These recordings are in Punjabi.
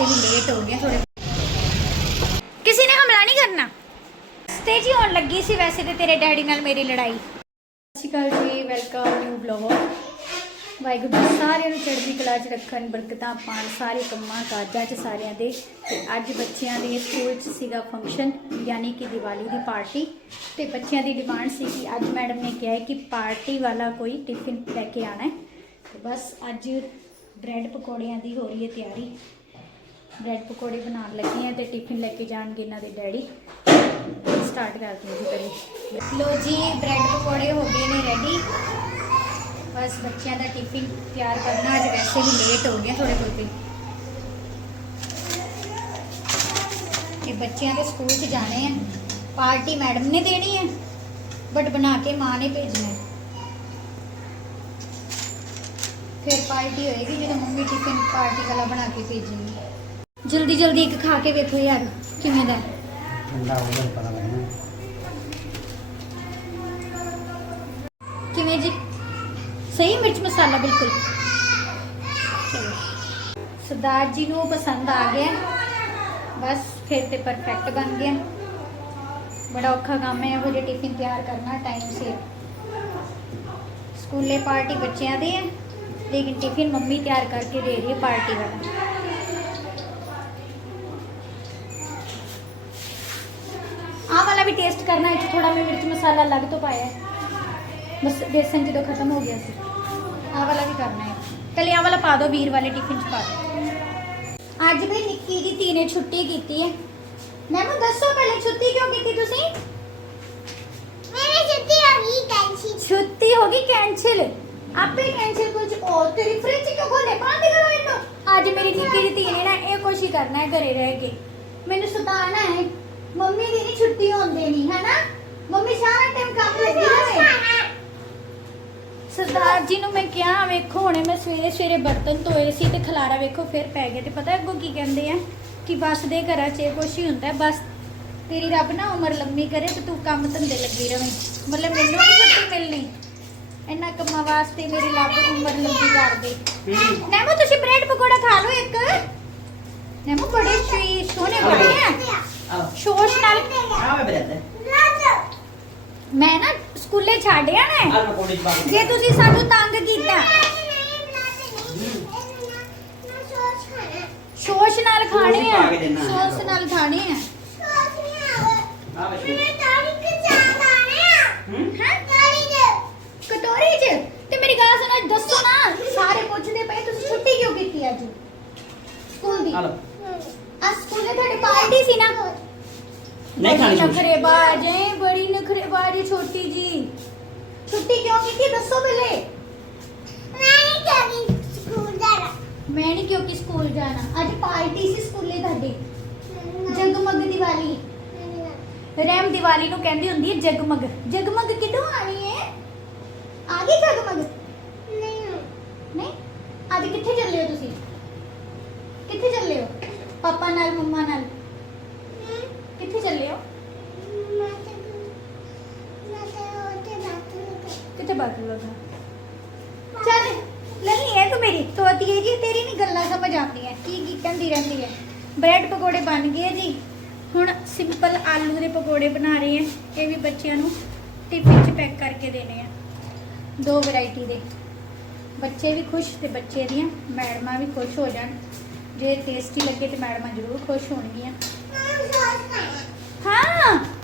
ਵੈਸੇ ਵੀ ਲੇਟ ਹੋ ਗਏ ਥੋੜੇ ਕਿਸੇ ਨੇ ਹਮਲਾ ਨਹੀਂ ਕਰਨਾ। ਸਟੇਜ ਹੀ ਹੋਣ ਲੱਗੀ ਸੀ ਵੈਸੇ ਤੇ ਤੇਰੇ ਡੈਡੀ ਨਾਲ ਮੇਰੀ ਲੜਾਈ। ਸਤਿ ਸ਼੍ਰੀ ਅਕਾਲ ਜੀ welcome new blog Waheguru ji ਸਾਰਿਆਂ ਨੂੰ ਚੜ੍ਹਦੀ ਕਲਾ 'ਚ ਰੱਖਣ, ਬਰਕਤਾਂ ਪਾਣ ਸਾਰੇ ਕੰਮਾਂ ਕਾਜਾਂ 'ਚ ਸਾਰਿਆਂ ਦੇ। ਤੇ ਅੱਜ ਬੱਚਿਆਂ ਦੇ ਸਕੂਲ 'ਚ ਸੀਗਾ ਫੰਕਸ਼ਨ ਯਾਨੀ ਕਿ ਦੀਵਾਲੀ ਦੀ ਪਾਰਟੀ ਤੇ ਬੱਚਿਆਂ ਦੀ ਡਿਮਾਂਡ ਸੀ ਕਿ ਅੱਜ ਮੈਡਮ ਨੇ ਕਿਹਾ ਕਿ ਪਾਰਟੀ ਵਾਲਾ ਕੋਈ ਟਿਫਿਨ ਲੈ ਕੇ ਆਣਾ ਹੈ। ਤੇ ਬਸ ਅੱਜ ਬ੍ਰੈਡ ਪਕੌੜਿਆਂ ਦੀ ਹੋ ਰਹੀ ਹੈ ਤਿਆਰੀ। ਬ੍ਰੈਡ ਪਕੌੜੇ ਬਣਾਉਣ ਲੱਗੀ ਹਾਂ ਤੇ ਟਿਫਿਨ ਲੈ ਕੇ ਜਾਣਗੇ ਇਹਨਾਂ ਦੇ ਡੈਡੀ। ਸਟਾਰਟ ਕਰਦੇ ਹਾਂ ਜੀ ਪਹਿਲੇ। ਲੋ ਜੀ, ਬ੍ਰੈਡ ਪਕੌੜੇ ਹੋ ਗਏ ਨੇ ਰੈਡੀ ਬਸ ਬੱਚਿਆਂ ਦਾ ਟਿਫਿਨ ਤਿਆਰ ਕਰਨਾ, ਅੱਜ ਵੈਸੇ ਵੀ ਲੇਟ ਹੋ ਗਏ ਥੋੜੇ ਬਹੁਤੇ। ਇਹ ਬੱਚਿਆਂ ਦੇ ਸਕੂਲ 'ਚ ਜਾਣੇ ਆ। ਪਾਰਟੀ ਮੈਡਮ ਨੇ ਦੇਣੀ ਹੈ ਬਟ ਬਣਾ ਕੇ ਮਾਂ ਨੇ ਭੇਜਣਾ ਫਿਰ ਪਾਰਟੀ ਹੋਏਗੀ ਜਦੋਂ ਮੰਮੀ ਟਿਫਿਨ ਪਾਰਟੀ ਵਾਲਾ ਬਣਾ ਕੇ ਭੇਜੇਗੀ ਜਲਦੀ ਜਲਦੀ ਇੱਕ ਖਾ ਕੇ ਵੇਖੋ ਯਾਰ ਕਿਵੇਂ ਦਾ ਹੈ। ਠੰਡਾ ਹੋ ਗਿਆ ਪਤਾ ਲੱਗਣਾ ਕਿਵੇਂ ਜੀ ਸਹੀ ਮਿਰਚ ਮਸਾਲਾ ਬਿਲਕੁਲ ਚਲੋ ਸਰਦਾਰ ਜੀ ਨੂੰ ਪਸੰਦ ਆ ਗਿਆ ਬਸ ਫਿਰ ਤੇ ਪਰਫੈਕਟ ਬਣ ਗਿਆ ਬੜਾ ਔਖਾ ਕੰਮ ਹੈ ਇਹੋ ਜਿਹੇ ਟਿਫਿਨ ਤਿਆਰ ਕਰਨਾ ਟਾਈਮ ਸਿਰ ਸਕੂਲੇ ਪਾਰਟੀ ਬੱਚਿਆਂ ਦੀ ਹੈ ਲੇਕਿਨ ਟਿਫਿਨ ਮੰਮੀ ਤਿਆਰ ਕਰਕੇ ਦੇ ਰਹੀ ਹੈ ਪਾਰਟੀ ਵਾਲਾ थोड़ा मैं मिर्च मसाला अलग तो पाया बस बेसन जो ख़त्म हो गया आ वाला भी करना है। कलिया वाला पा दो वीर वाले टिफ़िन पा दो। अज भी निकी की तीने छुट्टी की है। मैम दसो पहले छुट्टी क्यों की थी छुट्टी होगी कैंसिल आपे कैंसिल कुछ और? तेरी फ्रिज क्यों खोले? बंद करो इनको आज मेरी निक्की जी तीने ना ये कोशिश करना है घरे रह के। मेनू सताना है। मम्मी दी नहीं छुट्टी होंदे नहीं है ना? ਹੈ ਮੰਮੀ ਸਾਰਾ ਟਾਈਮ ਕੰਮ ਲੱਗੀ ਰਹੇ ਸਰਦਾਰ ਜੀ ਨੂੰ ਮੈਂ ਕਿਹਾ ਵੇਖੋ ਹੁਣੇ ਮੈਂ ਸਵੇਰੇ ਸਵੇਰੇ ਬਰਤਨ ਧੋਏ ਸੀ ਤੇ ਖਲਾਰਾ ਵੇਖੋ ਫਿਰ ਪੈ ਗਿਆ ਤੇ ਪਤਾ ਅੱਗੋਂ ਕੀ ਕਹਿੰਦੇ ਆ? ਕਿ ਬਸ ਦੇ ਘਰਾਂ 'ਚ ਇਹ ਕੁਛ ਹੀ ਹੁੰਦਾ ਹੈ, ਬਸ ਤੇਰੀ ਰੱਬ ਨਾ ਉਮਰ ਲੰਮੀ ਕਰੇ ਤੇ ਤੂੰ ਕੰਮ ਧੰਦੇ ਲੱਗੀ ਰਵੇਂ। ਮਤਲਬ ਮੈਨੂੰ ਨਹੀਂ ਛੁੱਟੀ ਮਿਲਣੀ। ਇੰਨਾ ਕੰਮਾਂ ਵਾਸਤੇ ਮੇਰੀ ਰੱਬ ਉਮਰ ਲੰਮੀ ਕਰ ਦੇ। ਨੈਮੋ ਤੁਸੀਂ ਬ੍ਰੈਡ ਪਕੌੜਾ ਖਾ ਲਓ ਇੱਕ। ਨੈਮੋ ਬੜੇ ਸ਼ੀ ਸੋਹਣੇ ਬਣੇ ਆ। ਸ਼ੋਸ਼ ਨਾਲ ਆ ਮੈਂ ਬਰੇਦ ਮੈਂ ਨਾ ਸਕੂਲੇ ਛੱਡਿਆ ਨਾ। ਕੋਲੀ ਪਾ ਜੇ ਤੁਸੀਂ ਸਾਨੂੰ ਤੰਗ ਕੀਤਾ। ਸ਼ੋਸ਼ ਨਾਲ ਖਾਣੇ ਸੌਸ ਆ ਪਾ ਕੇ ਦੇਣਾ। ਹੈ। ਸੌਸ ਨਾਲ ਖਾਣੇ ਆ। ਆ ਵੇ ਹੈ? ਹੂੰ ਕਟੋਰੀ 'ਚ। ਤੇ ਮੇਰੀ ਗੱਲ ਸੁਣੋ ਦੱਸੋ ਨਾ ਸਾਰੇ ਪੁੱਛਦੇ ਪਏ ਤੁਸੀਂ ਛੁੱਟੀ ਕਿਉਂ ਕੀਤੀ ਅੱਜ? ਸਕੂਲ ਦੀ। ਆ ਲੋ ਅੱਜ ਸਕੂਲੇ ਤੁਹਾਡੀ ਪਾਰਟੀ ਸੀ ਨਾ। ਨਹੀਂ ਖਾਣੀ ਛੁੱਟੀ। ਨਖਰੇਬਾਜ਼ ਹੈ ਨਖਰੇਬਾਜ਼ ਹੈ ਛੋਟੀ ਜੀ। ਛੁੱਟੀ ਕਿਉਂ ਕੀਤੀ? ਦੱਸੋ ਪਹਿਲੇ। ਮੈਂ ਨਹੀਂ ਕਿਉਂਕਿ ਸਕੂਲ ਜਾਣਾ। ਅੱਜ ਪਾਰਟੀ ਸੀ ਸਕੂਲੇ ਤੁਹਾਡੀ। ਜਗਮਗ ਦੀਵਾਲੀ। ਰੈਮ ਦੀਵਾਲੀ ਨੂੰ ਕਹਿੰਦੀ ਹੁੰਦੀ ਹੈ ਜਗਮਗ। ਜਗਮਗ ਕਿਦੋਂ ਆਣੀ ਹੈ? ਆ ਗਈ ਜਗਮਗ? ਨਹੀਂ। ਅੱਜ ਕਿੱਥੇ ਚੱਲੇ ਹੋ ਤੁਸੀਂ? ਕਿੱਥੇ ਚੱਲੇ ਹੋ? ਪਾਪਾ ਨਾਲ ਮੰਮਾ ਨਾਲ? ਕਿੱਥੇ ਚੱਲੇ ਹੋ? ਬਾਤ ਲਗਾ ਚੱਲ ਲੱਲੀ ਹੈ ਤੂੰ ਮੇਰੀ ਤੋਤੀ ਹੈ ਜੀ ਤੇਰੀ ਨਹੀਂ ਗੱਲਾਂ ਸਮਝ ਆਉਂਦੀਆਂ। ਕੀ ਕੀ ਕਹਿੰਦੀ ਰਹਿੰਦੀ ਹੈ। ਬ੍ਰੈਡ ਪਕੌੜੇ ਬਣ ਗਏ ਜੀ। ਹੁਣ ਸਿੰਪਲ ਆਲੂ ਦੇ ਪਕੌੜੇ ਬਣਾ ਰਹੇ ਆ ਇਹ ਵੀ ਬੱਚਿਆਂ ਨੂੰ ਟਿਫਿਨ 'ਚ ਪੈਕ ਕਰਕੇ ਦੇਣੇ ਆ। ਦੋ ਵੈਰਾਈਟੀ ਦੇ। ਬੱਚੇ ਵੀ ਖੁਸ਼ ਤੇ ਬੱਚੇ ਦੀਆਂ। ਮੈਡਮਾਂ ਵੀ ਖੁਸ਼ ਹੋ ਜਾਣ। ਜੇ ਟੇਸਟੀ ਲੱਗੇ ਤੇ ਮੈਡਮਾਂ ਜ਼ਰੂਰ ਖੁਸ਼ ਹੋਣਗੀਆਂ। ਹਾਂ।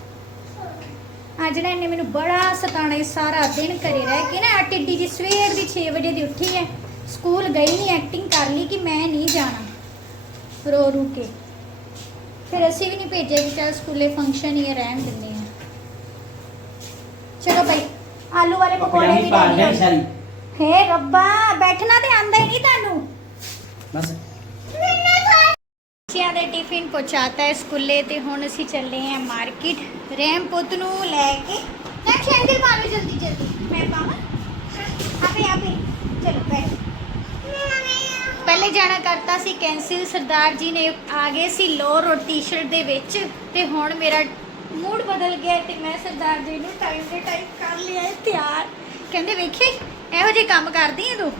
ਅੱਜ ਨਾ ਇਹਨੇ ਮੈਨੂੰ ਬੜਾ ਸਤਾਣਾ ਸਾਰਾ ਦਿਨ ਘਰੇ ਰਹਿ ਕੇ ਨਾ ਟਿੱਡੀ ਜੀ ਸਵੇਰ ਦੀ 6 ਵਜੇ ਦੀ ਉੱਠੀ ਹੈ ਸਕੂਲ ਗਈ ਨਹੀਂ ਐਕਟਿੰਗ ਕਰ ਲਈ ਕਿ ਮੈਂ ਨਹੀਂ ਜਾਣਾ। ਰੋ ਰੂ ਕੇ। ਫਿਰ ਅਸੀਂ ਵੀ ਨਹੀਂ ਭੇਜਿਆ ਕਿ ਚੱਲ ਸਕੂਲੇ ਫੰਕਸ਼ਨ ਹੀ ਰਹਿਣ ਦਿੰਦੇ ਆ। ਚਲੋ ਭਾਈ ਆਲੂ ਵਾਲੇ ਪਕੌੜੇ ਵੀ ਪਾ ready ਲਿਆ ਹੋ ਸਾਰੀ। ਹੇ ਰੱਬਾ ਬੈਠਣਾ ਤੇ ਆਂਦਾ ਹੀ ਨਹੀਂ ਤੁਹਾਨੂੰ। ਬਸ। ਬੱਚਿਆਂ ਦੇ ਟਿਫਿਨ ਪਹੁੰਚਾਤਾ ਹੈ ਸਕੂਲੇ ਤੇ ਹੁਣ ਅਸੀਂ ਚੱਲੇ ਹਾਂ ਮਾਰਕੀਟ। ਰੈਮ ਪੁੱਤ ਨੂੰ ਲੈ ਕੇ। ਨਾ ਸੈਂਡਲ ਪਾ ਜਲਦੀ ਜਲਦੀ। ਮੈਂ ਪਾਵਾਂ? ਆਪੇ ਆਪੇ। ਚਲੋ ਬੈਠ ਪਹਿਲੇ ਜਾਣਾ ਕਰਤਾ ਸੀ ਕੈਂਸਲ। ਸਰਦਾਰ ਜੀ ਨੇ ਆ ਗਏ ਸੀ ਲੋਅਰ ਟੀ-ਸ਼ਰਟ ਦੇ ਵਿੱਚ ਤੇ ਹੁਣ ਮੇਰਾ ਮੂਡ ਬਦਲ ਗਿਆ ਤੇ ਮੈਂ ਸਰਦਾਰ ਜੀ ਨੂੰ ਟਾਈਮ ਦੇ ਟਾਈਮ ਕਰ ਲਿਆ ਹੈ, ਤਿਆਰ। ਕਹਿੰਦੇ, ਵੇਖੇ, ਇਹੋ ਜਿਹੇ ਕੰਮ ਕਰਦੀ ਹੈ ਤੂੰ?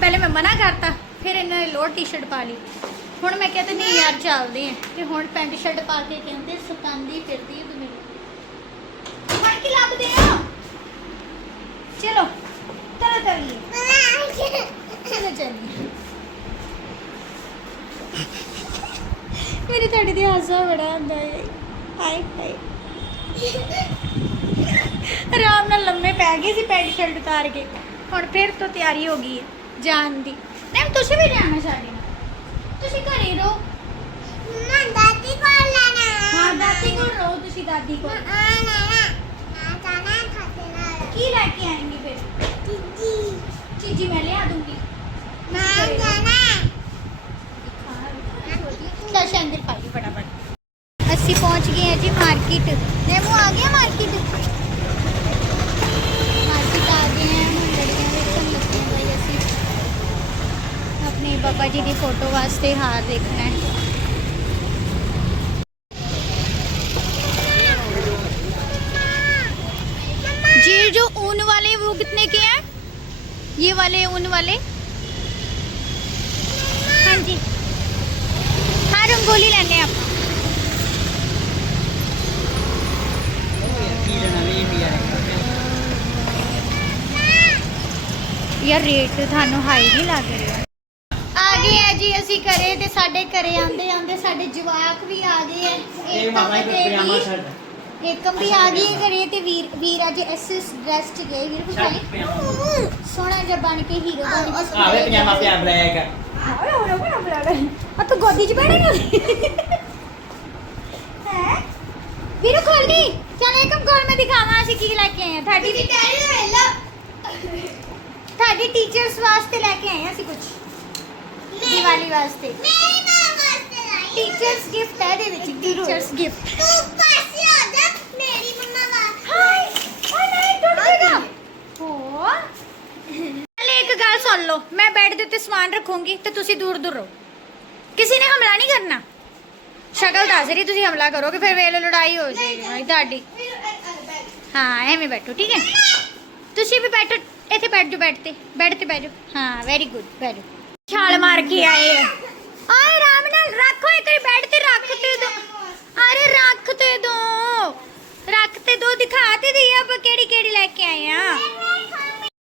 ਪਹਿਲੇ ਮੈਂ ਮਨਾ ਕਰਤਾ, ਫਿਰ ਇਹਨਾਂ ਨੇ ਲੋਅਰ ਟੀ-ਸ਼ਰਟ ਪਾ ਲਈ। ਹੁਣ ਮੈਂ ਕਹਿੰਦੇ ਨਹੀਂ ਯਾਰ ਚੱਲਦੇ ਆ। ਤੇ ਹੁਣ ਪੈਂਟ ਸ਼ਰਟ ਪਾ ਕੇ ਕਹਿੰਦੇ ਸਤਾਂਦੀ ਫਿਰਦੀ ਤੂੰ ਮੈਨੂੰ। ਹੁਣ ਕੀ ਲੱਭਦੇ ਆ? ਚਲੋ, ਤਰਾ ਤਰੀਏ ਚਲੋ ਚੱਲੀਏ। ਮੇਰੇ ਤੁਹਾਡੇ ਦੀ ਹਾਸਾ ਬੜਾ ਆਉਂਦਾ ਹੈ ਹਾਏ ਹਾਏ। ਆਰਾਮ ਨਾਲ ਲੰਮੇ ਪੈ ਗਏ ਸੀ ਪੈਂਟ ਸ਼ਰਟ ਉਤਾਰ ਕੇ। ਹੁਣ ਫਿਰ ਤੋਂ ਤਿਆਰੀ ਹੋ ਗਈ ਹੈ ਜਾਣ ਦੀ। ਨਹੀਂ ਤੁਸੀਂ ਵੀ ਜਾਣਾ ਸਾਡੇ ਤੁਸੀਂ ਘਰੇ ਰਹੋ। ਮੰਮਾ ਦਾਦੀ ਕੋਲ ਲੈਣਾ ਹਾਂ ਦਾਦੀ ਕੋਲ ਰਹੋ ਤੁਸੀਂ ਦਾਦੀ ਕੋਲ। ਆ ਨਾ ਨਾ ਨਾ ਜਾਣਾ ਖਾਤੇ ਨਾਲ। ਕੀ ਲੈ ਕੇ ਆएंगे ਫਿਰ? ਦੀਦੀ ਚੀਜੀ ਮੈਂ ਲਿਆ ਦੂੰਗੀ। ਨਾ ਜਾਣਾ ਲੈ ਸ਼ੈਂਦਲ ਪਾਈ ਫਟਾਫਟ। ਅਸੀਂ ਪਹੁੰਚ ਗਏ ਹਾਂ ਜੀ ਮਾਰਕੀਟ। ਨੇਮੂ ਆ ਗਿਆ ਮਾਰਕੀਟ? ਆਪਣੇ ਬਾਬਾ ਜੀ ਦੀ ਫੋਟੋ ਵਾਸਤੇ ਹਾਰ ਦੇਖਣਾ ਹੈ ये जो ऊन वाले वो कितने के हैं ये वाले ऊन वाले हाँ जी हाँ रंगोली लेने आप ਕੀ ਲੈਣਾ ਵੀ ਇੰਡੀਆ ਯਾਰ ਰੇਟ ਤੁਹਾਨੂੰ ਅਸੀਂ ਘਰੇ ਤੇ ਸਾਡੇ ਘਰੇ ਆਂਦੇ ਆਂਦੇ ਸਾਡੇ ਜਵਾਕ ਵੀ ਆ ਗਏ ਆ ਇਹ ਮਾਮਾ ਇੱਕ ਪਜਾਮਾ ਸ਼ਰਟ ਏਕਮ ਵੀ ਆ ਗਈ ਘਰੇ ਤੇ ਵੀਰ ਵੀਰ ਅੱਜ ਐਸਐਸ ਡਰੈਸ ਚ ਗਏ ਵੀਰ ਪਜਾਮਾ। ਸੋਹਣਾ ਜਿਹਾ ਬਣ ਕੇ ਹੀਰੋ ਬਣ ਕੇ ਆਵੇ ਪਜਾਮਾ ਪਿਆ ਬਲੈਕ ਆਵੇ ਹੋਣਾ ਬਣਾ ਬਣਾ ਆ ਤੂੰ ਗੋਦੀ ਚ ਬੈਠੇਗਾ ਹੈ? ਵੀਰ ਖੋਲਨੀ ਚਲ ਏਕਮ ਕੋਲ ਮੈਂ ਦਿਖਾਵਾਂ ਅਸੀਂ ਕੀ ਲੈ ਕੇ ਆਏ ਆ। ਤੁਹਾਡੀ ਵਾਸਤੇ ਲੈ ਕੇ ਆਏ ਆ ਅਸੀਂ ਕੁਝ ਦੀਵਾਲੀ ਵਾਸਤੇ ਮੇਰੀ ਮਾਂ ਵਾਸਤੇ ਲਾਈ ਟੀਚਰਸ ਗਿਫਟ ਹੈ ਦੇ ਵਿੱਚ ਟੀਚਰਸ ਗਿਫਟ ਤੂੰ ਪਾਸੇ ਆ ਜਾ ਮੇਰੀ ਮੰਮਾ ਵਾ ਹਾਏ ਆ ਨਹੀਂ ਟੁੱਟ ਜਾਏਗਾ ਹੋ ਹਲੇ ਇੱਕ ਗੱਲ ਸੁਣ ਲਓ ਮੈਂ ਬੈੱਡ ਦੇ ਉੱਤੇ ਸਮਾਨ ਰੱਖੂੰਗੀ ਤੇ ਤੁਸੀਂ ਦੂਰ ਦੂਰ ਰਹੋ ਕਿਸੇ ਨੇ ਹਮਲਾ ਨਹੀਂ ਕਰਨਾ ਸ਼ਕਲ ਦੱਸ ਰਹੀ ਤੁਸੀਂ ਹਮਲਾ ਕਰੋਗੇ ਫਿਰ ਵੇਲੇ ਲੜਾਈ ਹੋ ਜਾਏਗੀ ਭਾਈ ਤੁਹਾਡੀ ਹਾਂ ਐਵੇਂ ਬੈਠੋ ਠੀਕ ਹੈ ਤੁਸੀਂ ਵੀ ਬੈਠੋ ਇੱਥੇ ਬੈਠ ਜਾਓ ਬੈੱਡ ਤੇ ਬੈੱਡ ਤੇ ਬੈਠ ਜਾਓ ਹਾਂ ਵੈਰੀ ਗੁੱਡ ਬੈਠੋ ਛਾਲ ਮਾਰ ਕੇ ਆਏ ਆ। ਆਏ ਆਰਾਮ ਨਾਲ ਰੱਖੋ ਇੱਕ ਬੈੱਡ ਤੇ ਰੱਖ ਤੇ ਦੋ। ਅਰੇ ਰੱਖ ਤੇ ਦੋ। ਰੱਖ ਤੇ ਦੋ ਦਿਖਾ ਤੇ ਦੀ ਆਪਾਂ ਕਿਹੜੀ ਕਿਹੜੀ ਲੈ ਕੇ ਆਏ ਆ।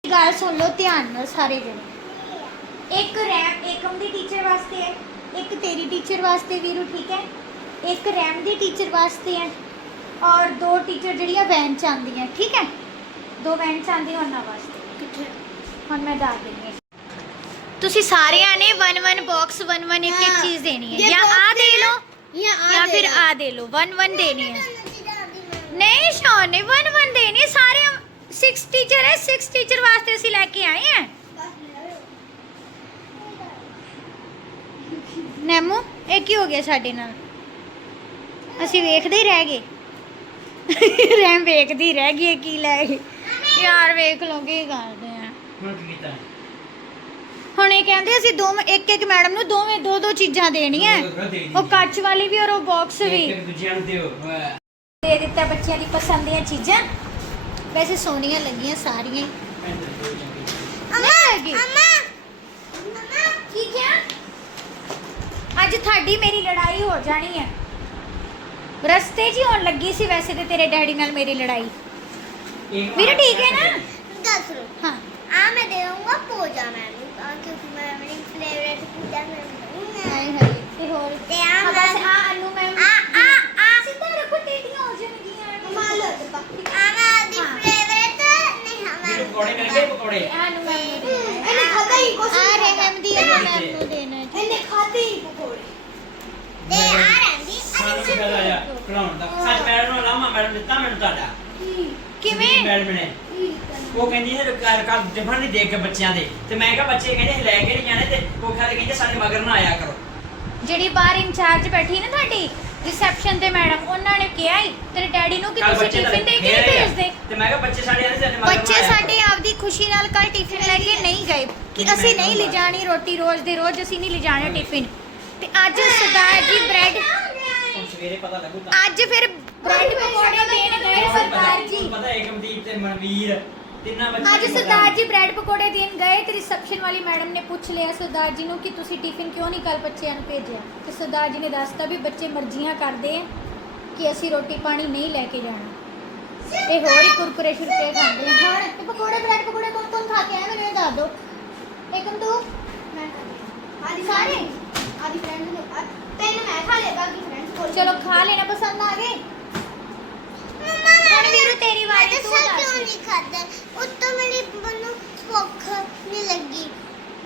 ਗੱਲ ਸੁਣ ਲਓ ਧਿਆਨ ਨਾਲ ਸਾਰੇ ਜਣੇ। ਇੱਕ ਰੈਮ ਏਕਮ ਦੀ ਟੀਚਰ ਵਾਸਤੇ ਹੈ ਇੱਕ ਤੇਰੀ ਟੀਚਰ ਵਾਸਤੇ ਵੀਰੂ ਠੀਕ ਹੈ? ਇੱਕ ਰੈਮ ਦੀ ਟੀਚਰ ਵਾਸਤੇ ਹੈ ਔਰ ਦੋ ਟੀਚਰ ਜਿਹੜੀਆਂ ਵੈਨ ਚ ਆਉਂਦੀਆਂ ਠੀਕ ਹੈ? ਦੋ ਵੈਨ ਚ ਆਉਂਦੀਆਂ ਉਹਨਾਂ ਵਾਸਤੇ। ਕਿੱਥੇ? ਹੁਣ ਮੈਂ ਦੱਸ ਦਿੰਦੀ ਹਾਂ। ਤੁਸੀਂ ਸਾਰਿਆਂ ਨੇ one one box one one ਇੱਕ ਇੱਕ ਹਾਂ। ਚੀਜ਼ ਦੇਣੀ ਹੈ। ਜੇ ਆ ਦੇ ਲਓ ਜਾਂ ਫਿਰ ਆ ਦੇ ਲਓ ਵਨ ਵਨ ਦੇਣੀ ਹੈ। ਨਹੀਂ ਸ਼ੌਨ ਨੇ ਵਨ ਵਨ ਦੇਣੀ ਹੈ। ਸਾਰੇ 6 ਟੀਚਰ ਹੈ 6 ਟੀਚਰ ਵਾਸਤੇ ਅਸੀਂ ਲੈ ਕੇ ਆਏ ਹਾਂ। ਨੈਮੋ ਇਹ ਕੀ ਹੋ ਗਿਆ ਸਾਡੇ ਨਾਲ? ਅਸੀਂ ਵੇਖਦੇ ਹੀ ਰਹਿ ਗਏ। ਰੈਮ ਵੇਖਦੀ ਰਹਿ ਗਈ ਕੀ ਲੈ ਗਏ ਯਾਰ ਵੇਖ ਲਓ ਕੀ ਕਰਦੇ ਆ। ਹੁਣ ਇਹ ਕਹਿੰਦੇ ਅਸੀਂ ਦੋ ਇੱਕ ਇੱਕ ਮੈਡਮ ਨੂੰ ਦੋਵੇਂ ਦੋ ਦੋ ਚੀਜ਼ਾਂ ਦੇਣੀਆਂ। ਉਹ ਕੱਚ ਵਾਲੀ ਵੀ ਔਰ ਉਹ ਬਾਕਸ ਵੀ। ਇੱਕ ਦੂਜਿਆਂ ਨੂੰ ਦਿਓ। ਦੇ ਦਿੱਤਾ ਬੱਚਿਆਂ ਦੀ ਪਸੰਦ ਦੀਆਂ ਚੀਜ਼ਾਂ। ਵੈਸੇ ਸੋਹਣੀਆਂ ਲੱਗੀਆਂ ਸਾਰੀਆਂ ਹੀ। ਲੈ ਗਈ। ਕੀ ਕਿਹਾ? ਅੱਜ ਤੁਹਾਡੀ ਮੇਰੀ ਲੜਾਈ ਹੋ ਜਾਣੀ ਹੈ ਰਸਤੇ 'ਚ ਹੀ ਹੋਣ ਲੱਗੀ ਸੀ ਵੈਸੇ ਤੇ ਤੇਰੇ ਡੈਡੀ ਨਾਲ ਮੇਰੀ ਲੜਾਈ। ਵੀਰੇ ਠੀਕ ਹੈ ਨਾ? ਸੁਣੋ ਹਾਂ। ਆ ਮੈਂ ਦੇ ਦਊਂਗਾ Pooja ma'am favourite Pooja ma'am ਹਾਏ ਹਾਏ ਤੇ ਹੋਰ ਤੇ ਆ ਮੈਂ ਆ ਅਨੂ ਮੈਮ ਆ ਆ ਆ ਸਿੱਧਾ ਰੱਖੋ ਟੇਟੀਆਂ ਹੋ ਜਾਣਗੀਆਂ ਮਾਲ ਆ ਮੈਂ ਦੀ। ਫੇਵਰੇਟ ਨਹੀਂ ਹਾਂ ਮੇਰੇ ਪਕੌੜੇ ਕਰਕੇ ਪਕੌੜੇ ਆ ਅਨੂ ਮੈਮ ਇਹਨੇ ਖਾਧਾ ਹੀ ਕੁਛ ਆ ਰਹਿਮ ਦੀ ਅਨੂ ਮੈਮ ਨੂੰ ਦੇਣਾ ਹੈ ਇਹਨੇ ਖਾਧੇ ਹੀ ਪਕੌੜੇ ਤੇ ਆ ਰਹਿੰਦੀ। ਫਾਇਦਾ ਆਇਆ ਖਿਲਾਉਣ ਦਾ। ਸੱਚ ਮੈਡਮ ਨੂੰ ਲਾਮਾ ਮੈਡਮ ਦਿੱਤਾ ਮੈਨੂੰ ਤੁਹਾਡਾ। ਕਿਵੇਂ? ਮੈਡਮ ਨੇ। ਉਹ ਕਹਿੰਦੀ ਹੈ ਕੱਲ ਟਿਫਨ ਨਹੀਂ ਦੇ ਕੇ ਬੱਚਿਆਂ ਦੇ। ਤੇ ਮੈਂ ਕਿਹਾ ਬੱਚੇ ਕਹਿੰਦੇ ਲੈ ਕੇ ਨਹੀਂ ਜਾਣੇ ਤੇ ਉਹ ਖਾਲੇ ਕਹਿੰਦੇ ਸਾਡੇ ਮਗਰ ਨਾ ਆਇਆ ਕਰੋ। ਜਿਹੜੀ ਬਾਹਰ ਇੰਚਾਰਜ ਬੈਠੀ ਨਾ ਤੁਹਾਡੀ ਰਿਸੈਪਸ਼ਨ ਤੇ ਮੈਡਮ ਉਹਨਾਂ ਨੇ ਕਿਹਾ ਹੀ ਤੇਰੇ ਡੈਡੀ ਨੂੰ ਕਿ ਕੱਲ ਤੁਸੀਂ ਬੱਚੇ ਤਾਂ ਟਿਫਿਨ ਦੇ ਕੇ ਫੇਰ ਨਹੀਂ ਆ। ਭੇਜਦੇ? ਤੇ ਮੈਂ ਕਿਹਾ ਬੱਚੇ ਸਾਡੇ ਆਦੇ ਸਾਡੇ ਮਗਰ ਨਾ ਬੱਚੇ ਆਇਆ ਕਰੋ। ਸਾਡੇ ਆਪਦੀ ਖੁਸ਼ੀ ਨਾਲ ਕੱਲ ਟਿਫਿਨ ਲੈ ਕੇ ਨਹੀਂ ਗਏ। ਕਿ ਅਸੀਂ ਨਹੀਂ। ਲਿਜਾਣੀ ਰੋਟੀ ਰੋਜ਼ ਦੇ ਰੋਜ਼ ਅਸੀਂ ਨਹੀਂ ਲਿਜਾਣਾ ਟਿਫਿਨ ਤੇ ਅੱਜ ਸਰਦਾਰ ਜੀ ਬ੍ਰੈਡ ਹੁਣ ਸਵੇਰੇ ਪਤਾ ਲੱਗੂ ਤਾਂ। ਅੱਜ ਫਿਰ ਬ੍ਰੈਡ ਪਕੌੜੇ ਦੇਣ ਗਏ ਸਰਦਾਰ ਜੀ। ਤੁਹਾਨੂੰ ਪਤਾ ਏਕਮਦੀਪ ਤੇ ਮਨਵੀਰ। ਤਿੰਨਾਂ ਬੱਚੇ ਅੱਜ ਸਰਦਾਰ ਜੀ ਬ੍ਰੈਡ ਪਕੌੜੇ ਦੇਣ ਗਏ ਤੇ ਰਿਸੈਪਸ਼ਨ ਵਾਲੀ ਮੈਡਮ ਨੇ ਪੁੱਛ ਲਿਆ ਸਰਦਾਰ ਜੀ ਨੂੰ ਕਿ ਤੁਸੀਂ ਟਿਫਿਨ ਕਿਉਂ ਨਹੀਂ ਕੱਲ ਬੱਚਿਆਂ ਨੂੰ ਭੇਜਿਆ? ਤੇ ਸਰਦਾਰ ਜੀ ਨੇ ਦੱਸਤਾ ਵੀ ਬੱਚੇ ਮਰਜ਼ੀਆਂ ਕਰਦੇ ਆ ਕਿ ਅਸੀਂ ਰੋਟੀ ਪਾਣੀ ਨਹੀਂ ਲੈ ਕੇ ਜਾਣਾ। ਇਹ ਹੋਰ ਹੀ ਕੁਰਕੁਰੇ ਸ਼ੁਰਕੇ ਖਾਂਦੇ ਆ। ਹਾਂ ਤੇ ਪਕੌੜੇ ਬ੍ਰੈਡ ਪਕੌੜੇ ਕੌਣ ਕੌਣ ਖਾ ਕੇ ਆਇਆ? ਮੈਨੂੰ ਇਹ ਦੱਸ ਦਿਓ। ਏਕਮ ਤੂੰ ਮੈਂ ਆਦੀ ਸਾਰੇ? ਆਦੀ ਫਰੈਂਡ ਨੇ ਤਿੰਨ ਮੈਂ ਖਾ ਲਏ ਬਾਕੀ ਫਰੈਂਡਸ ਕੋਲ ਚਲੋ ਖਾ ਲੈਣਾ ਪਸੰਦ ਆ ਗਏ? ਹੁਣ ਵੀਰੂ ਤੇਰੀ ਵਾਰੀ ਤੂੰ ਦੱਸਾਂ। ਕਿਉਂ ਨਹੀਂ ਖਾਦਾ ਉੱਤੋਂ ਮੇਰੀ ਮੈਨੂੰ ਭੁੱਖ ਨਹੀਂ ਲੱਗੀ।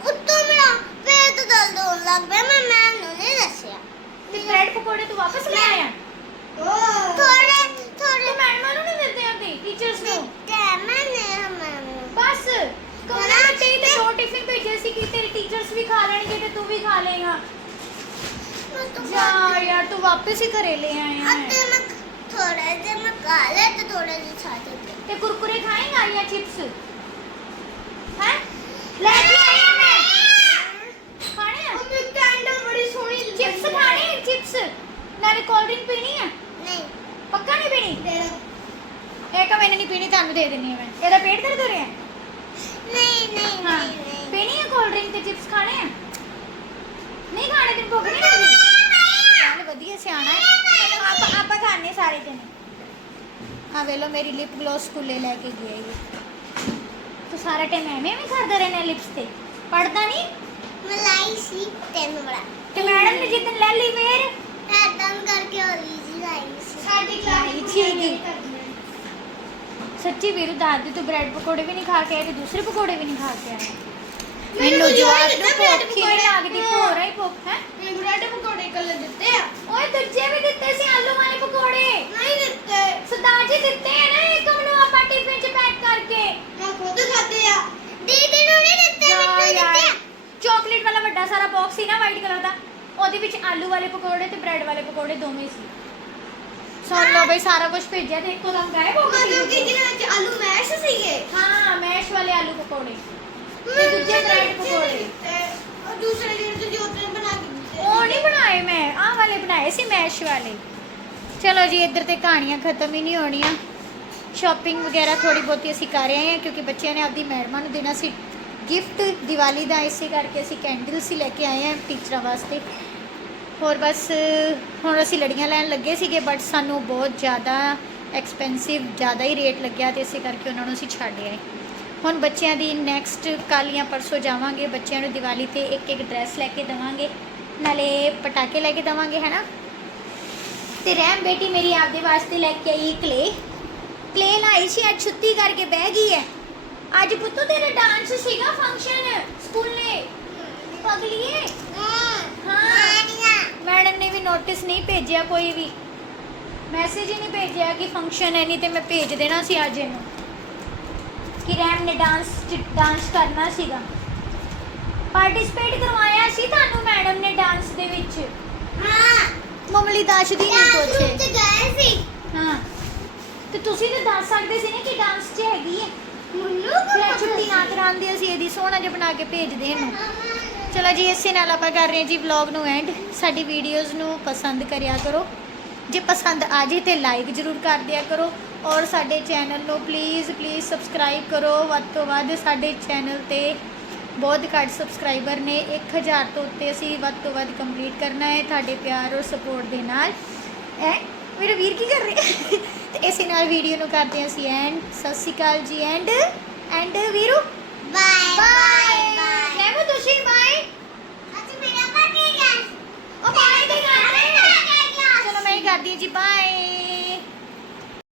ਉੱਤੋਂ ਮੇਰਾ ਪੇਟ ਦਰਦ ਹੋਣ ਲੱਗ ਪਿਆ ਮੈਂ ਮੈਨੂੰ ਨਹੀਂ ਦੱਸਿਆ। ਤੇ ਬ੍ਰੈਡ ਪਕੌੜੇ ਤੂੰ ਵਾਪਸ ਲੈ ਆਇਆ? ਥੋੜੇ ਥੋੜੇ ਤੂੰ ਮੈਡਮਾਂ ਨੂੰ ਨਹੀਂ ਦਿੰਦੇ ਆਂਦੇ ਟੀਚਰਸ ਨੂੰ। ਦਿੱਤੇ ਮੈंने ਮੈਨੂੰ ਬਸ ਕਮਰਾ ਮੈਂ ਤੇਰੀ ਤੇ ਦੋ ਟਿਫਿਨ ਭੇਜੇ ਸੀ ਕਿ ਤੇਰੇ ਟੀਚਰਸ ਵੀ ਖਾ ਲੈਣਗੇ ਤੇ ਤੂੰ ਵੀ ਖਾ ਲੇਗਾ ਮੈਂ ਤਾਂ ਜਾ ਯਾਰ ਤੂੰ ਵਾਪਸ ਹੀ ਘਰੇ ਲੈ ਆਇਆ ਅੱਤੇ ਹੈ। ਮੈਂ ਥੋੜੇ ਜਿਹੇ ਮੈਂ ਖਾ ਲਿਆ ਤੇ ਥੋੜੇ ਜਿਹੇ ਛੱਡ ਦਿੱਤੇ। ਤੇ ਕੁਰਕੁਰੇ ਖਾਏਗਾ ਜਾਂ ਚਿਪਸ? ਹੈ? ਲੈ ਕੇ ਆਇਆ ਮੈਂ। ਖਾਣੇ ਆ? ਮੰਮੀ ਕੈਂਡਲ ਬੜੀ ਸੋਹਣੀ ਚਿਪਸ ਖਾਣੇ ਚਿਪਸ? ਨਾਲੇ ਕੋਲਡ ਡਰਿੰਕ ਪੀਣੀ ਆ? ਨਹੀਂ। ਪੱਕਾ ਨਹੀਂ ਪੀਣੀ? ਇਹ ਕਾ ਮੈਨੇ ਨਹੀਂ ਪੀਣੀ ਤੁਹਾਨੂੰ ਦੇ ਦਿੰਨੀ ਆ ਮੈਂ। ਇਹਦਾ ਪੇਟ ਦਰਦ ਹੋ ਰਿਹਾ? ਨਹੀਂ ਨਹੀਂ ਨਹੀਂ ਪੀਣੀ ਆ ਕੋਲਡ ਡਰਿੰਕ ਤੇ ਚਿਪਸ ਖਾਣੇ ਆ? ਨਹੀਂ ਖਾਣੇ ਤੈਨੂੰ ਭੁੱਖ ਨਹੀਂ ਲੱਗਦੀ? ਚੱਲ ਵਧੀਆ ਸਿਆਣਾ ਹੈ। ਆਪਾਂ ਆਪਾਂ ਖਾਣੇ ਸਾਰੇ ਜਣੇ। ਆ ਵੇ ਲੋ ਮੇਰੀ ਲਿਪ ਗਲੋਸ ਸਕੂਲੇ ਲੈ ਕੇ ਗਈ ਹੈ ਤੂੰ ਸਾਰਾ ਟਾਈਮ ਐਵੇਂ ਐਵੇਂ ਕਰਦਾ ਰਹਿਣਾ ਲਿਪਸ ਤੇ। ਪੜਦਾ ਨਹੀਂ ਮਲਾਈ ਸੀ ਤੈਨੂੰ ਬੜਾ ਤੇ ਮੈਡਮ ਨੇ ਜਿੱਦਨ ਲੈ ਲਈ ਫੇਰ ਐਦਾਂ ਕਰਕੇ ਹੋਲੀ ਜੀ ਲਾਈ ਸੀ। ਸਾਡੀ ਵਿੱਚ ਨਹੀਂ ਸੱਚੀ ਵੀਰੂ ਦਾਦੀ ਤੂੰ ਬ੍ਰੈਡ ਪਕੌੜੇ ਵੀ ਨਹੀਂ ਖਾ ਕੇ ਆਏ ਤੇ ਦੂਸਰੇ ਪਕੌੜੇ ਵੀ ਨਹੀਂ ਖਾ ਕੇ ਆਏ ਮੈਨੂੰ ਜਵਾਬ ਨੂੰ ਭੁੱਖ ਹੀ ਲੱਗਦੀ ਭੋਰਾ ਹੀ ਭੁੱਖ ਹੈ? ਮੈਂ ਬ੍ਰੈਡ ਪਕੌੜੇ ਕੱਲ ਦਿੱਤੇ ਆ। ਓਏ ਦੂਜੇ ਵੀ ਦਿੱਤੇ ਸੀ ਆਲੂ ਵਾਲੇ ਪਕੌੜੇ। ਨਹੀਂ ਦਿੱਤੇ। ਸਰਦਾਰ ਜੀ ਦਿੱਤੇ ਆ ਨਾ ਇੱਕ ਨੂੰ ਆਪਾਂ ਟਿਫਿਨ ਚ ਪੈਕ ਕਰਕੇ। ਮੈਂ ਖੁਦ ਖਾਦੇ ਆ। ਦੀਦੀ ਨੂੰ ਨਹੀਂ ਦਿੱਤੇ ਮੈਨੂੰ ਦਿੱਤੇ ਚਾਕਲੇਟ ਵਾਲਾ ਵੱਡਾ ਸਾਰਾ ਬਾਕਸ ਸੀ ਨਾ ਵਾਈਟ ਕਲਰ ਦਾ। ਉਹਦੇ ਵਿੱਚ ਆਲੂ ਵਾਲੇ ਪਕੌੜੇ ਤੇ ਬ੍ਰੈਡ ਵਾਲੇ ਪਕੌੜੇ ਦੋਵੇਂ ਸੀ। ਸੁਣ ਲਓ ਬਈ ਸਾਰਾ ਕੁਝ ਭੇਜਿਆ ਤੇ ਇੱਕੋ ਦਮ ਗਾਇਬ ਹੋ ਮਤਲਬ ਕਿ ਜਿਹਨਾਂ ਵਿੱਚ ਆਲੂ ਮੈਸ਼ ਸੀਗੇ। ਹਾਂ ਮੈਸ਼ ਵਾਲੇ ਆਲੂ ਪਕੌੜੇ। ਤੇ ਦੂਜੇ ਬ੍ਰੈਡ ਪਕੌੜੇ। ਉਹ ਦੂਸਰੇ ਜਿਹੜੇ ਜੋ ਤੇ ਬਣਾ ਕੇ ਦਿੱਤੇ। ਉਹ ਨਹੀਂ ਬਣਾਏ ਮੈਂ ਆਹ ਵਾਲੇ ਬਣਾਏ ਸੀ ਮੈਸ਼ ਵਾਲੇ। ਚਲੋ ਜੀ ਇੱਧਰ ਤੇ ਕਹਾਣੀਆਂ ਖਤਮ ਹੀ ਨਹੀਂ ਹੋਣੀਆਂ। ਸ਼ਾਪਿੰਗ ਵਗੈਰਾ ਥੋੜੀ ਬਹੁਤੀ ਅਸੀਂ ਕਰ ਰਹੇ ਹਾਂ ਕਿਉਂਕਿ ਬੱਚਿਆਂ ਨੇ ਆਪਦੀ ਮੈਡਮਾਂ ਨੂੰ ਦੇਣਾ ਸੀ। ਗਿਫਟ ਦੀਵਾਲੀ ਦਾ ਇਸੇ ਕਰਕੇ ਅਸੀਂ ਕੈਂਡਲਸ ਹੀ ਲੈ ਕੇ ਆਏ ਹਾਂ ਟੀਚਰਾਂ ਵਾਸਤੇ। ਹੋਰ ਬਸ ਹੁਣ ਅਸੀਂ ਲੜੀਆਂ ਲੈਣ ਲੱਗੇ ਸੀਗੇ ਬਟ ਸਾਨੂੰ ਬਹੁਤ ਜ਼ਿਆਦਾ ਐਕਸਪੈਂਸਿਵ ਜ਼ਿਆਦਾ ਹੀ ਰੇਟ ਲੱਗਿਆ ਤੇ ਇਸੇ ਕਰਕੇ ਉਹਨਾਂ ਨੂੰ ਅਸੀਂ ਛੱਡ ਆਏ। ਹੁਣ ਬੱਚਿਆਂ ਦੀ ਨੈਕਸਟ ਕੱਲ੍ਹ ਜਾਂ ਪਰਸੋਂ ਜਾਵਾਂਗੇ, ਬੱਚਿਆਂ ਨੂੰ ਦੀਵਾਲੀ ਤੇ ਇੱਕ ਇੱਕ ਡਰੈਸ ਲੈ ਕੇ ਦੇਵਾਂਗੇ, ਨਾਲੇ ਪਟਾਕੇ ਲੈ ਕੇ ਦੇਵਾਂਗੇ, ਹੈਨਾ? ਤੇ ਰਹਿਮ ਬੇਟੀ ਮੇਰੀ ਆਪਦੇ ਵਾਸਤੇ ਲੈ ਕੇ ਆਈ ਕਲੇ ਕਲੇ ਲਾਈ ਸੀ, ਅੱਜ ਛੁੱਟੀ ਕਰਕੇ ਬਹਿ ਗਈ ਹੈ ਅੱਜ ਪੁੱਤੂ ਤੇਰਾ ਡਾਂਸ ਸੀਗਾ ਫੰਕਸ਼ਨ ਸਕੂਲੇ ਪਗਲੀਏ। ਹਾਂ। ਮੈਡਮ ਨੇ ਵੀ ਨੋਟਿਸ ਨਹੀਂ ਭੇਜਿਆ ਕੋਈ ਵੀ। ਮੈਸੇਜ ਹੀ ਨਹੀਂ ਭੇਜਿਆ ਕਿ ਫੰਕਸ਼ਨ ਹੈ ਨਹੀਂ ਤੇ ਮੈਂ ਭੇਜ ਦੇਣਾ ਸੀ ਅੱਜ ਇਹਨੂੰ। ਕਿ ਰੈਮ ਨੇ ਡਾਂਸ ਡਾਂਸ ਕਰਨਾ ਸੀਗਾ। ਪਾਰਟਿਸਿਪੇਟ ਕਰਵਾਇਆ ਸੀ ਤੁਹਾਨੂੰ ਮੈਡਮ ਨੇ ਡਾਂਸ ਦੇ ਵਿੱਚ? ਹਾਂ। ਮਮਲੀ ਦੱਸਦੀ ਨਹੀਂ ਕਲਾਸਰੂਮ ਕੁਛ ਚ ਗਏ ਸੀ। ਹਾਂ। ਤੇ ਤੁਸੀਂ ਤਾਂ ਦੱਸ ਸਕਦੇ ਸੀ ਨਾ ਕਿ ਡਾਂਸ 'ਚ ਹੈਗੀ ਹੈ ਮੈਨੂੰ ਫਿਰ ਛੁੱਟੀ ਨਾ ਕਰਾਉਂਦੇ ਅਸੀਂ ਇਹਦੀ ਸੋਹਣਾ ਜਿਹਾ ਬਣਾ ਕੇ ਭੇਜਦੇ ਇਹਨੂੰ। ਚਲੋ ਜੀ ਇਸੇ ਨਾਲ ਆਪਾਂ ਕਰ ਰਹੇ ਹਾਂ ਜੀ ਵਲੌਗ ਨੂੰ ਐਂਡ ਸਾਡੀ ਵੀਡੀਓਜ਼ ਨੂੰ ਪਸੰਦ ਕਰਿਆ ਕਰੋ। ਜੇ ਪਸੰਦ ਆ ਜੇ ਤੇ ਲਾਈਕ ਜ਼ਰੂਰ ਕਰ ਦਿਆ ਕਰੋ। ਔਰ ਸਾਡੇ ਚੈਨਲ ਨੂੰ ਪਲੀਜ਼ ਪਲੀਜ਼ ਸਬਸਕ੍ਰਾਈਬ ਕਰੋ। ਵੱਧ ਤੋਂ ਵੱਧ ਸਾਡੇ ਚੈਨਲ ਤੇ ਬਹੁਤ ਘੱਟ ਸਬਸਕ੍ਰਾਈਬਰ ਨੇ। 1000 ਤੋਂ ਉੱਤੇ ਅਸੀਂ ਵੱਧ ਤੋਂ ਵੱਧ ਕੰਪਲੀਟ ਕਰਨਾ ਹੈ ਤੁਹਾਡੇ ਪਿਆਰ ਔਰ ਸਪੋਰਟ ਦੇ ਨਾਲ। ਐ? ਮੇਰੇ ਵੀਰ ਕੀ ਕਰ ਰਹੇ? ਤੇ ਇਸੇ ਨਾਲ ਵੀਡੀਓ ਨੂੰ ਕਰਦੇ ਹਾਂ ਅਸੀਂ ਐਂਡ ਸਤਿ ਸ਼੍ਰੀ ਅਕਾਲ ਜੀ and and Veeru? Bye bye bye ਲੈਵੋ ਤੁਸੀਂ ਬਾਏ ਅੱਜ ਮੇਰਾ ਬਰਥਡੇ ਹੈ ਉਹ ਬਾਏ ਤੇ ਕਰ ਰਹੇ ਚਲੋ ਮੈਂ ਹੀ ਕਰਦੀ ਹਾਂ ਜੀ ਬਾਏ